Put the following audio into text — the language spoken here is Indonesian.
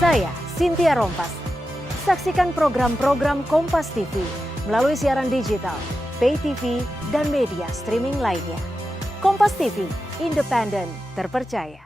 Saya Cynthia Rompas. Saksikan program-program Kompas TV melalui siaran digital, pay TV, dan media streaming lainnya. Kompas TV, independen, terpercaya.